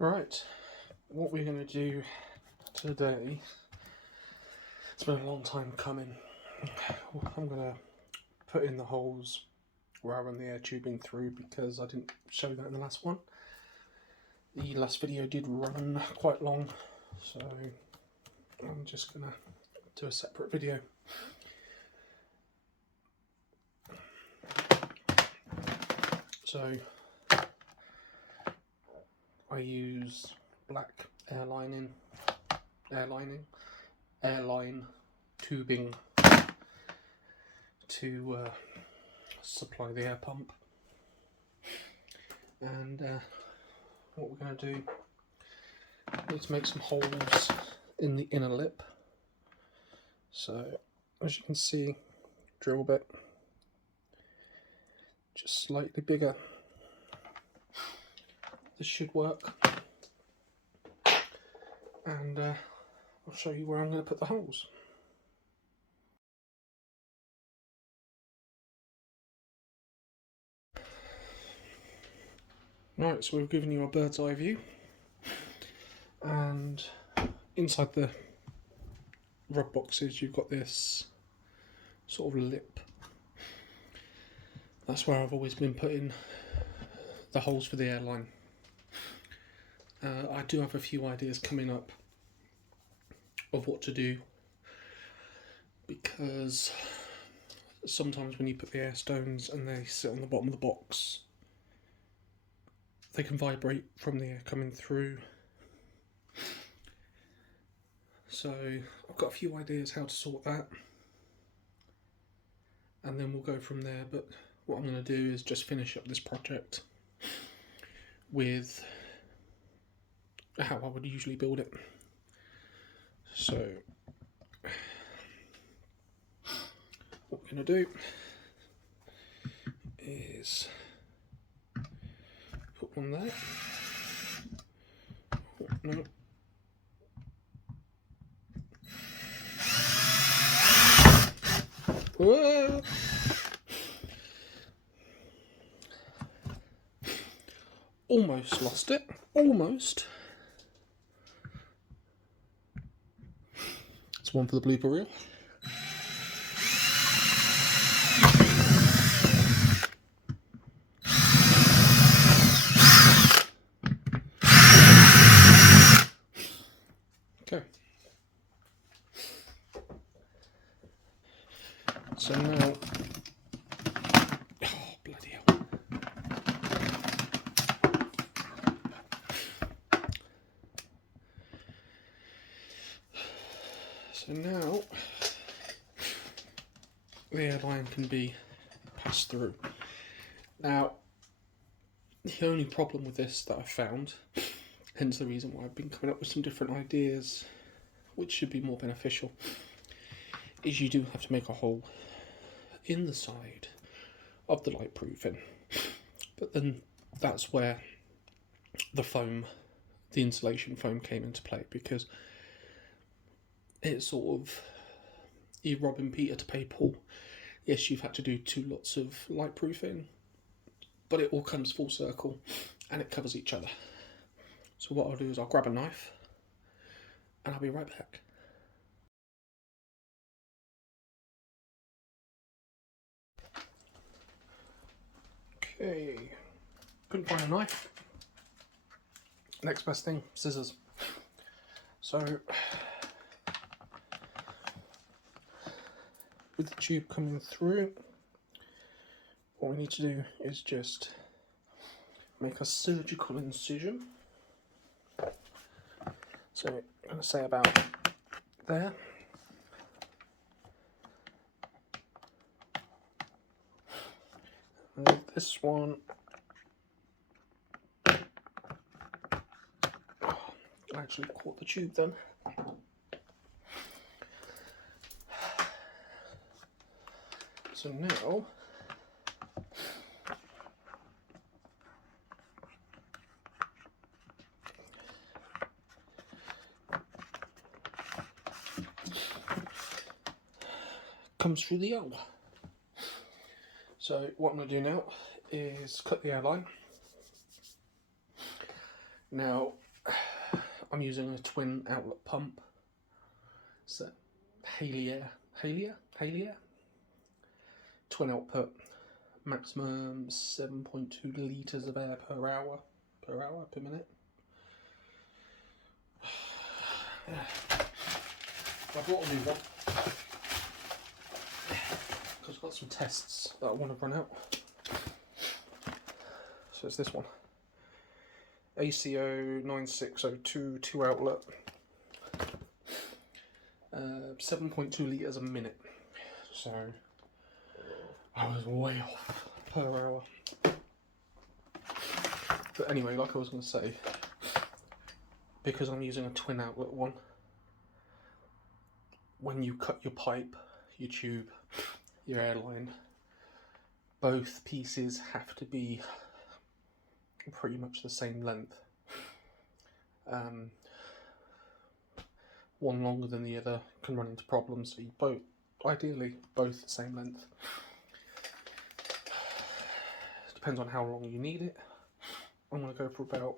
Right, what we're going to do today, it's been a long time coming. I'm going to put in the holes where I run the air tubing through because I didn't show that in the last one. The last video did run quite long, so I'm just going to do a separate video. So I use black airline tubing to supply the air pump, and what we're going to do is make some holes in the inner lip. So as you can see, drill bit just slightly bigger. This should work, and I'll show you where I'm going to put the holes. Right, so we've given you a bird's eye view, and inside the rub boxes you've got this sort of lip. That's where I've always been putting the holes for the airline. I do have a few ideas coming up of what to do, because sometimes when you put the air stones and they sit on the bottom of the box, they can vibrate from the air coming through. So I've got a few ideas how to sort that, and then we'll go from there. But what I'm going to do is just finish up this project with how I would usually build it. So what we're going to do is put one there. Oh, no. Whoa. Almost lost it. Almost. It's one for the blooper reel. Okay. So now, oh bloody hell. So now the airline can be passed through. Now, the only problem with this that I've found, hence the reason why I've been coming up with some different ideas which should be more beneficial, is you do have to make a hole in the side of the light proofing. But then that's where the foam, the insulation foam, came into play, because it's sort of, you're robbing Peter to pay Paul. Yes, you've had to do 2 lots of light proofing, but it all comes full circle and it covers each other. So what I'll do is I'll grab a knife and I'll be right back. Okay, couldn't find a knife. Next best thing, scissors. So with the tube coming through, what we need to do is just make a surgical incision. So I'm going to say about there. And this one, I actually caught the tube then. So now comes through the O. So what I'm going to do now is cut the airline. Now I'm using a twin outlet pump. So Halier, twin output, maximum 7.2 litres of air per minute. I bought a new one because I've got some tests that I want to run out. So it's this one, ACO 9602 2 outlet, 7.2 litres a minute. So I was way off per hour. But anyway, like I was going to say, because I'm using a twin outlet one, when you cut your pipe, your tube, your airline, both pieces have to be pretty much the same length. One longer than the other can run into problems, so you ideally both the same length. Depends on how long you need it. I'm going to go for about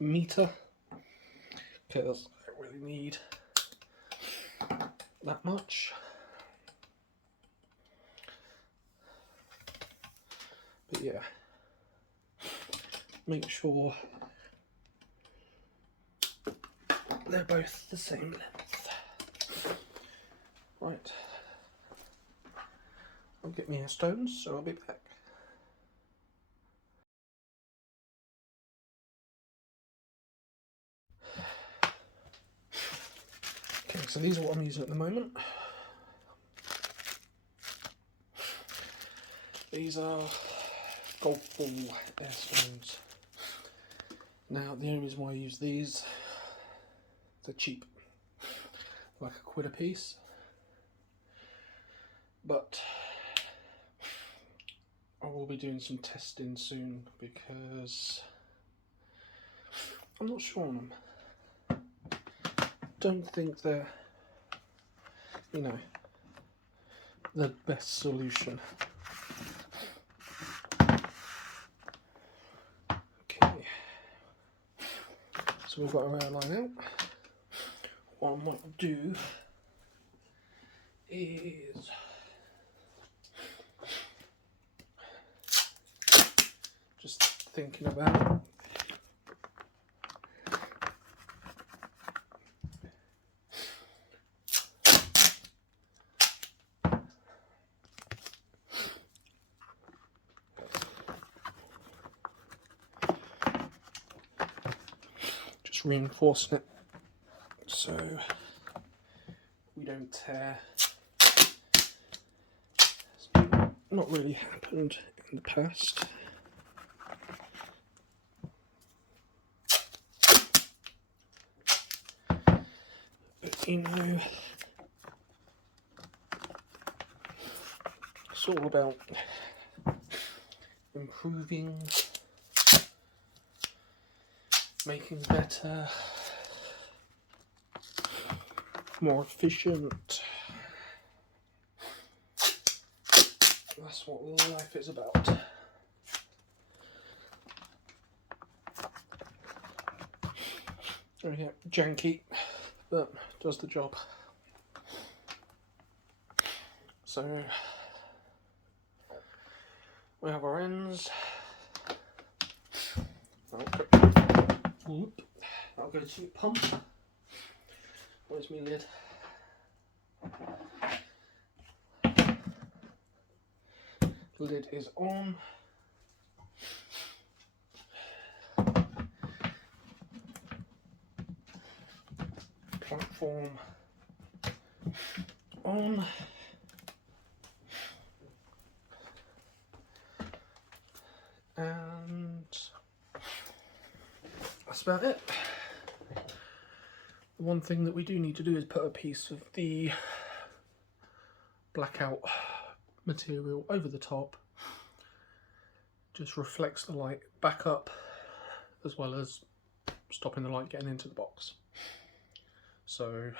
a metre, because I don't really need that much. But yeah, make sure they're both the same length. Right, I'll get me a stones, so I'll be back. Okay, so these are what I'm using at the moment. These are golf ball air stones. Now, the only reason why I use these, they're cheap, like £1 a piece. But I will be doing some testing soon because I'm not sure on them. Don't think they're, you know, the best solution. Okay, so we've got our airline out. What I might do is just thinking about it. Just reinforcing it so we don't tear. It's not really happened in the past. But you know, it's all about improving, making better, more efficient. That's what life is about. Oh yeah, janky, but does the job. So we have our ends. I'll go to pump. Where's my lid? Lid is on. Platform on. And that's about it. The one thing that we do need to do is put a piece of the blackout material over the top. Just reflects the light back up, as well as stopping the light getting into the box. So